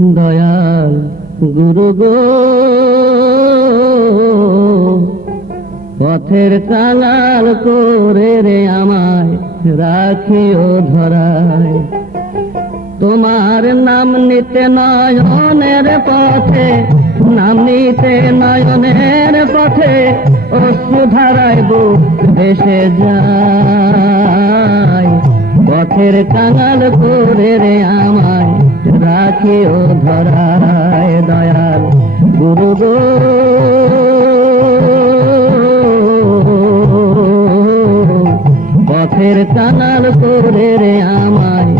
দয়াল গুরু গো, পথের কাঙাল করে রে আমায় রাখিও ধরায়। তোমার নাম নিতে নয়নের পথে, নাম নিতে নয়নের পথে অশ্রু ধারায় বুক ভেসে যায়। পথের কাঙাল করে রে আমায় রাখিও ধরায়। দয়াল গুরু গো, পথের কাঙাল করে রে আমায়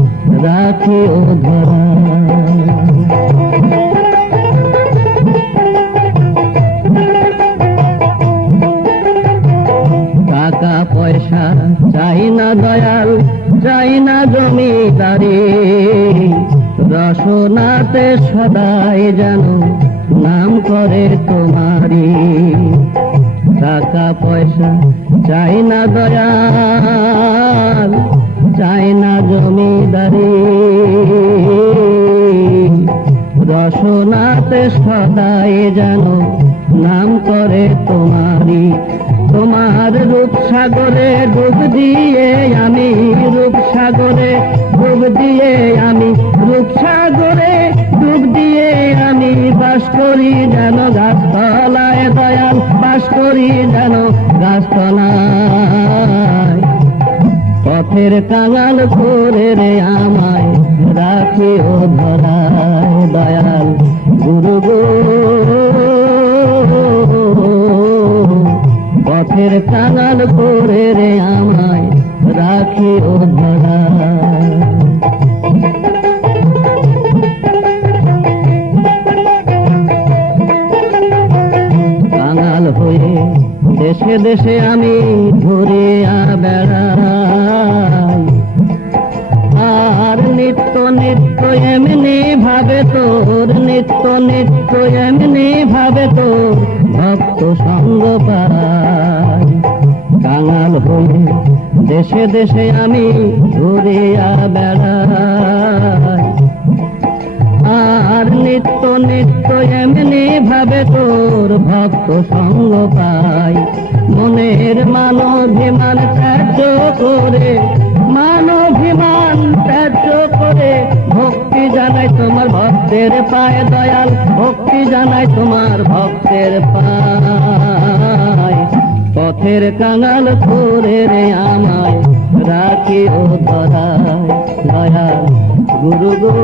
রাখিও ধরায়। টাকা পয়সা চাই না দয়াল, চাই না জমিদারি, রসনাতে সদাই যেন নাম করে তোমারি। টাকা পয়সা চাই না দয়াল, চাই না জমিদারি, রসনাতে সদাই যেন নাম করে তোমারি। তোমার রূপসাগরে ডুব দিয়ে আমি, রূপসাগরে ডুব দিয়ে আমি, রূপসাগরে ডুব দিয়ে আমি বাস করি যেন গাছতলায়। দয়াল বাস করি যেন গাছতলায়। পথের কাঙাল করে রে আমায় রাখিও ধরায়। দয়াল গুরু গো, পথের কাঙাল করে রে আমায় রাখিও ধরায়। কাঙাল হয়ে দেশে দেশে আমি ঘুরিয়া বেড়াই, আর নিত্য নিত্য এমনি ভাবে তোর, নিত্য নিত্য এমনি ভাবে তোর ভক্ত সঙ্গ পাই। কাঙাল হয়ে দেশে দেশে আমি ঘুরিয়া বেড়াই, আর নিত্য নিত্য এমনি ভাবে তোর ভক্ত সঙ্গ পাই। মনের মানভিমান ত্যায্য করে, মানভিমান ত্যায্য করে ভক্তি জানাই তোমার ভক্তের পায়ে। দয়াল ভক্তি জানাই তোমার ভক্তের পায়। পথের কাঙাল করে রে আমায় রাখিও ধরায়। দয়াল গুরু গো,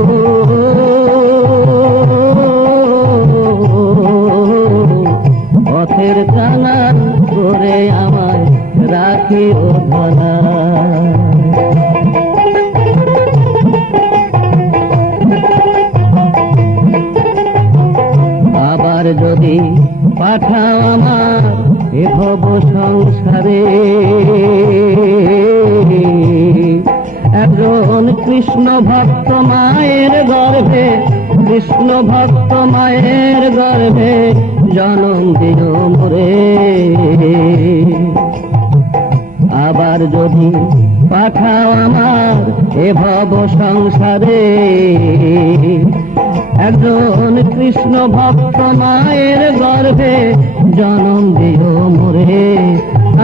পথের কাঙাল করে আমায় রাখিও ধরায়। আবার যদি পাঠাও আমার এ ভব সংসারে একজন কৃষ্ণ ভক্ত মায়ের গর্ভে, কৃষ্ণ ভক্ত মায়ের গর্ভে জনম দিও মোরে। আবার যদি পাঠাও আমার এ ভব সংসারে একজন কৃষ্ণ ভক্ত মায়ের গর্ভে জনম দিও মোরে।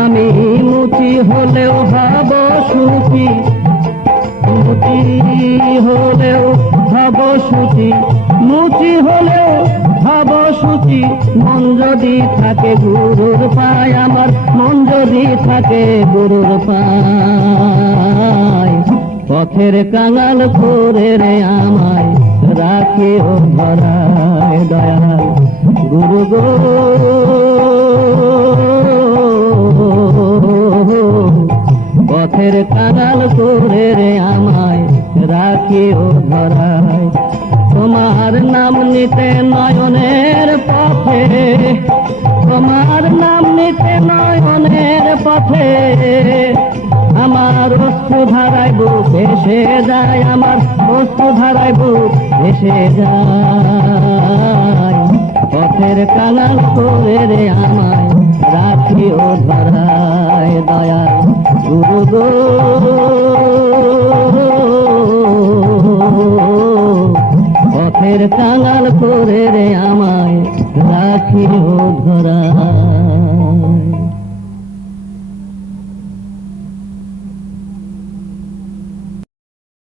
আমি মুচি হলেও হব সুখী, মুচি হলেও হব সুখী, মুচি হলেও হব সুখী। মন যদি থাকে গুরুর পায়, আমার মন যদি থাকে গুরুর পায়। পথের কাঙাল করে রে আমায় রাখিও ধরায়। দয়াল গুরু গো, পথের কাঙাল করে রে আমায় রাখিও ধরায়। তোমার নাম নিতে নয়নের পথে, তোমার নাম নিতে নয়নের পথে আমার অশ্রু ধারায় বুক ভেসে যায়, আমার অশ্রু ধারায় বুক ভেসে যায়। পথের কাঙাল করে রে আমায় রাখিও ধরায়। দয়াল গুরু গো, পথের প্রেমের কাঙাল করে রে আমায় রাখিও ধরা